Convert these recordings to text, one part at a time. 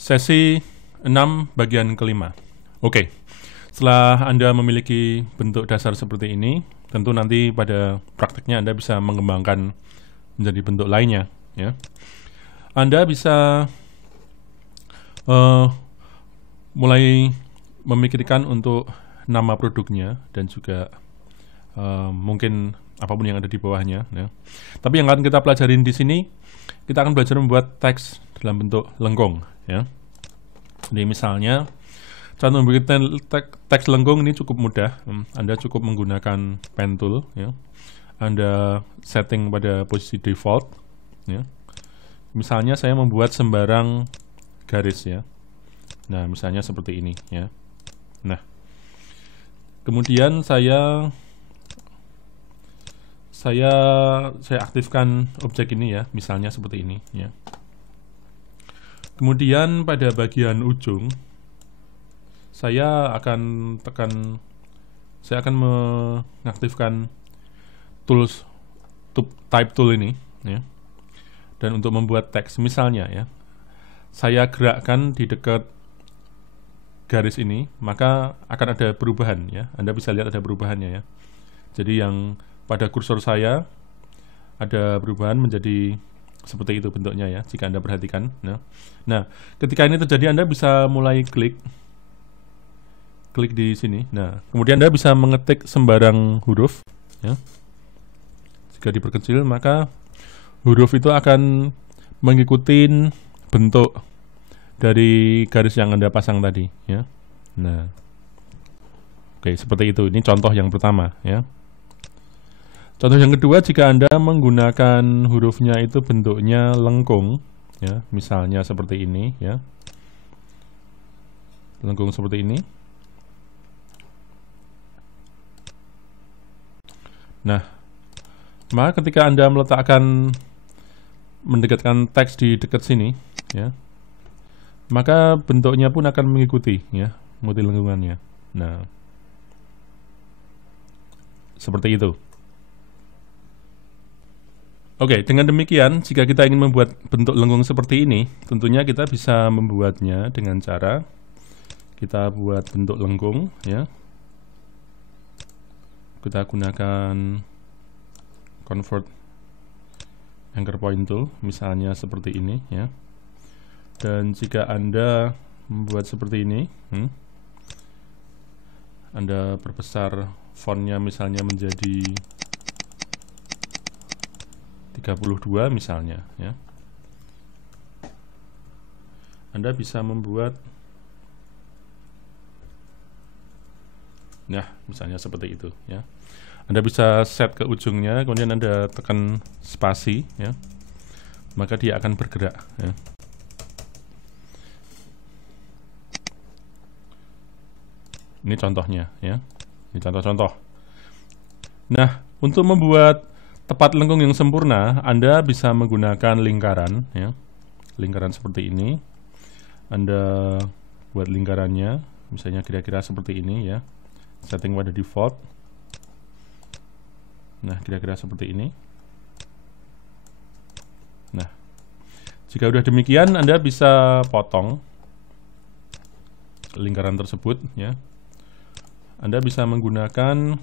Sesi 6 bagian kelima. Oke, setelah Anda memiliki bentuk dasar seperti ini, tentu nanti pada prakteknya Anda bisa mengembangkan menjadi bentuk lainnya. Ya. Anda bisa mulai memikirkan untuk nama produknya dan juga mungkin apapun yang ada di bawahnya. Ya. Tapi yang akan kita pelajarin di sini, kita akan belajar membuat teks dalam bentuk lengkung. Ya. Jadi misalnya, cara membuat teks lengkung ini cukup mudah. Anda cukup menggunakan pen tool. Ya. Anda setting pada posisi default. Ya. Misalnya saya membuat sembarang garis ya. Nah, misalnya seperti ini ya. Nah, kemudian saya aktifkan objek ini ya, misalnya seperti ini ya. Kemudian pada bagian ujung saya akan mengaktifkan type tool ini ya. Dan untuk membuat teks misalnya ya, saya gerakkan di dekat garis ini, maka akan ada perubahan ya. Anda bisa lihat ada perubahannya ya. Jadi yang pada kursor saya ada perubahan menjadi seperti itu bentuknya ya, jika Anda perhatikan. Nah, ketika ini terjadi Anda bisa mulai klik di sini. Nah, kemudian Anda bisa mengetik sembarang huruf ya. Jika diperkecil maka huruf itu akan mengikuti bentuk dari garis yang Anda pasang tadi ya. Nah, oke, seperti itu. Ini contoh yang pertama ya. Contoh yang kedua, jika Anda menggunakan hurufnya itu bentuknya lengkung ya, misalnya seperti ini ya. Lengkung seperti ini. Nah, maka ketika Anda mendekatkan teks di dekat sini ya, maka bentuknya pun akan mengikuti ya, mengikuti lengkungannya. Nah, seperti itu. Oke, dengan demikian, jika kita ingin membuat bentuk lengkung seperti ini, tentunya kita bisa membuatnya dengan cara kita buat bentuk lengkung ya. Kita gunakan convert anchor point tool, misalnya seperti ini ya. Dan jika Anda membuat seperti ini, Anda perbesar fontnya misalnya menjadi 32 misalnya ya. Anda bisa membuat, nah misalnya seperti itu ya. Anda bisa set ke ujungnya, kemudian Anda tekan spasi ya, maka dia akan bergerak ya. Ini contohnya ya. Ini contoh-contoh. Nah, untuk membuat tepat lengkung yang sempurna, Anda bisa menggunakan lingkaran ya. Lingkaran seperti ini. Anda buat lingkarannya misalnya kira-kira seperti ini ya. Setting pada default. Nah, kira-kira seperti ini. Nah, jika sudah demikian, Anda bisa potong lingkaran tersebut ya. Anda bisa menggunakan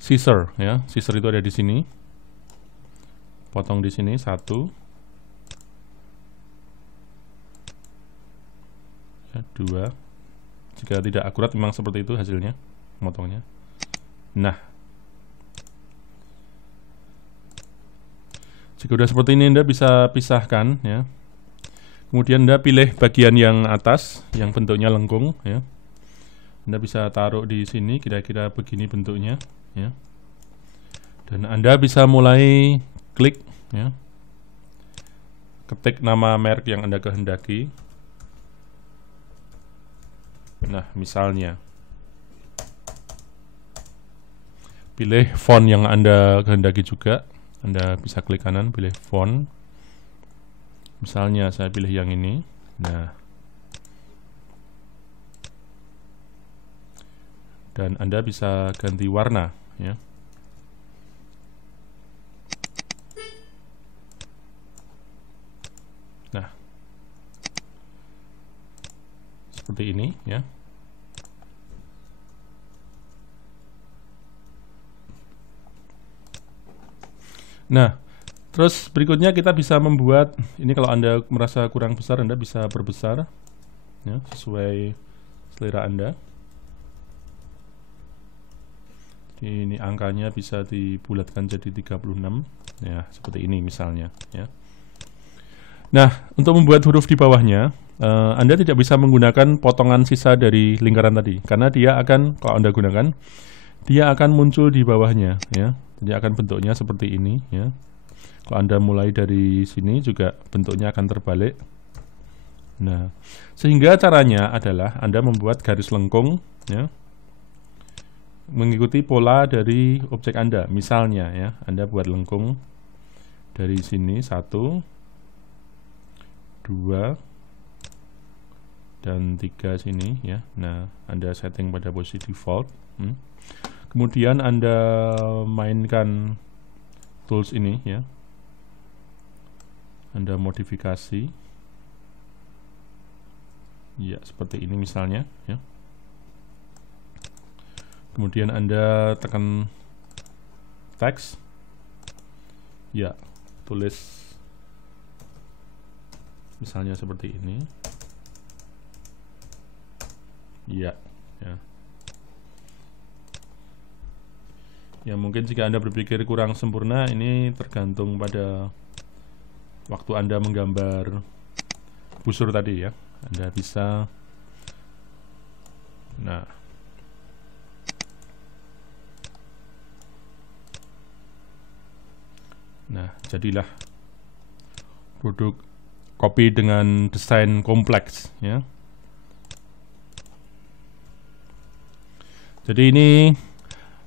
scissor ya. Scissor itu ada di sini. Potong di sini 1. Ya, 2. Jika tidak akurat memang seperti itu hasilnya, memotongnya. Nah, jika sudah seperti ini Anda bisa pisahkan ya. Kemudian Anda pilih bagian yang atas yang bentuknya lengkung ya. Anda bisa taruh di sini kira-kira begini bentuknya ya. Dan Anda bisa mulai klik ya. Ketik nama merek yang Anda kehendaki. Nah, misalnya pilih font yang Anda kehendaki juga. Anda bisa klik kanan, pilih font. Misalnya saya pilih yang ini. Nah, dan Anda bisa ganti warna ya. Nah, seperti ini ya. Nah, terus berikutnya kita bisa membuat ini. Kalau Anda merasa kurang besar, Anda bisa perbesar ya, sesuai selera Anda. Ini angkanya bisa dibulatkan jadi 36 ya, seperti ini misalnya ya. Nah, untuk membuat huruf di bawahnya, Anda tidak bisa menggunakan potongan sisa dari lingkaran tadi, karena dia akan, kalau Anda gunakan, dia akan muncul di bawahnya ya. Jadi akan bentuknya seperti ini ya. Kalau Anda mulai dari sini juga bentuknya akan terbalik. Nah, sehingga caranya adalah Anda membuat garis lengkung ya, mengikuti pola dari objek Anda. Misalnya ya, Anda buat lengkung dari sini 1, 2, dan 3 sini ya. Nah, Anda setting pada posisi default. Kemudian Anda mainkan tools ini ya. Anda modifikasi ya, seperti ini misalnya ya. Kemudian Anda tekan teks ya, tulis misalnya seperti ini ya. Ya, mungkin jika Anda berpikir kurang sempurna, ini tergantung pada waktu Anda menggambar busur tadi ya. Anda bisa, nah jadilah produk kopi dengan desain kompleks ya. Jadi ini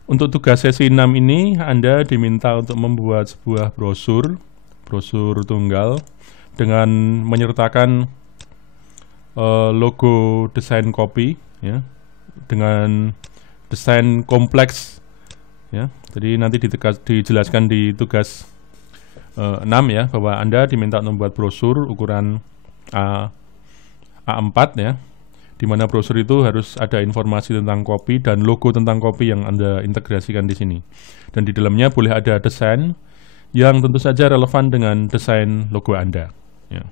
untuk tugas sesi 6 ini Anda diminta untuk membuat sebuah brosur tunggal dengan menyertakan logo desain kopi ya, dengan desain kompleks ya. Jadi nanti dijelaskan di tugas 6 ya, bahwa Anda diminta untuk membuat brosur ukuran A4 ya, di mana brosur itu harus ada informasi tentang kopi dan logo tentang kopi yang Anda integrasikan di sini. Dan di dalamnya boleh ada desain yang tentu saja relevan dengan desain logo Anda ya.